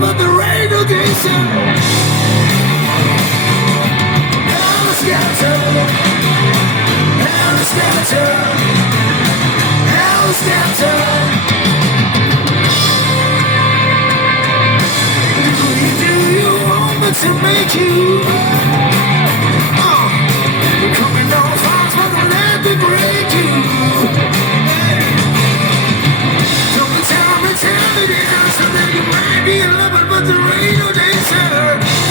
but there ain't no decent. Hell is scattered. Hell is scattered. Hell is scattered. Do you want me to make you? We're coming on fast, but don't let me break you. Don't tell me again, so that you might be in love, but there ain't no danger.